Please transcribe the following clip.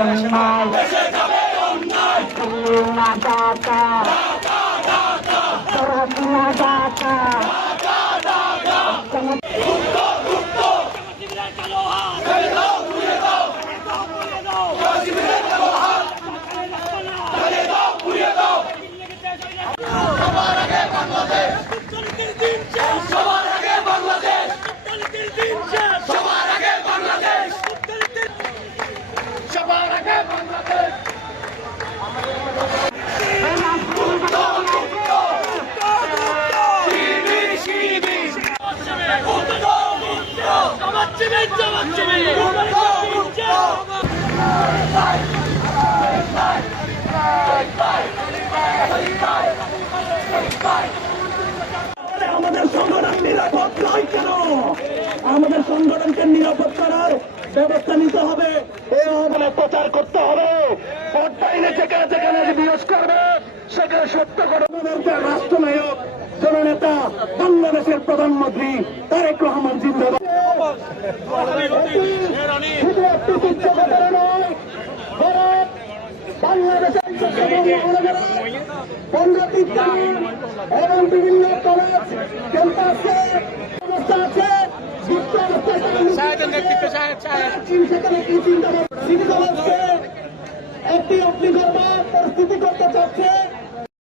অন্যায় দিল্লি না ঢাকা করাচি না ঢাকা আমাদের সংগঠন নিরাপদ নয় কেন? আমাদের সংগঠনকে নিরাপদ করার ব্যবস্থা নিতে হবে, এই আহ্বানে প্রচার করতে হবে। অনলাইনে যেখানে যেখানে বিরোধ করবে সেখানে সত্য ঘটনাদেরকে রাষ্ট্রনায়ক জননেতা বাংলাদেশের প্রধানমন্ত্রী তারেক রহমান জিন্দাবাদ। শুধু একটি তুচ্ছ ঘটনা নয়, বরং বাংলাদেশের এবং বিভিন্ন কলেজ ক্যাম্পাসে অবস্থা আছে একটি অগ্নিকর্মা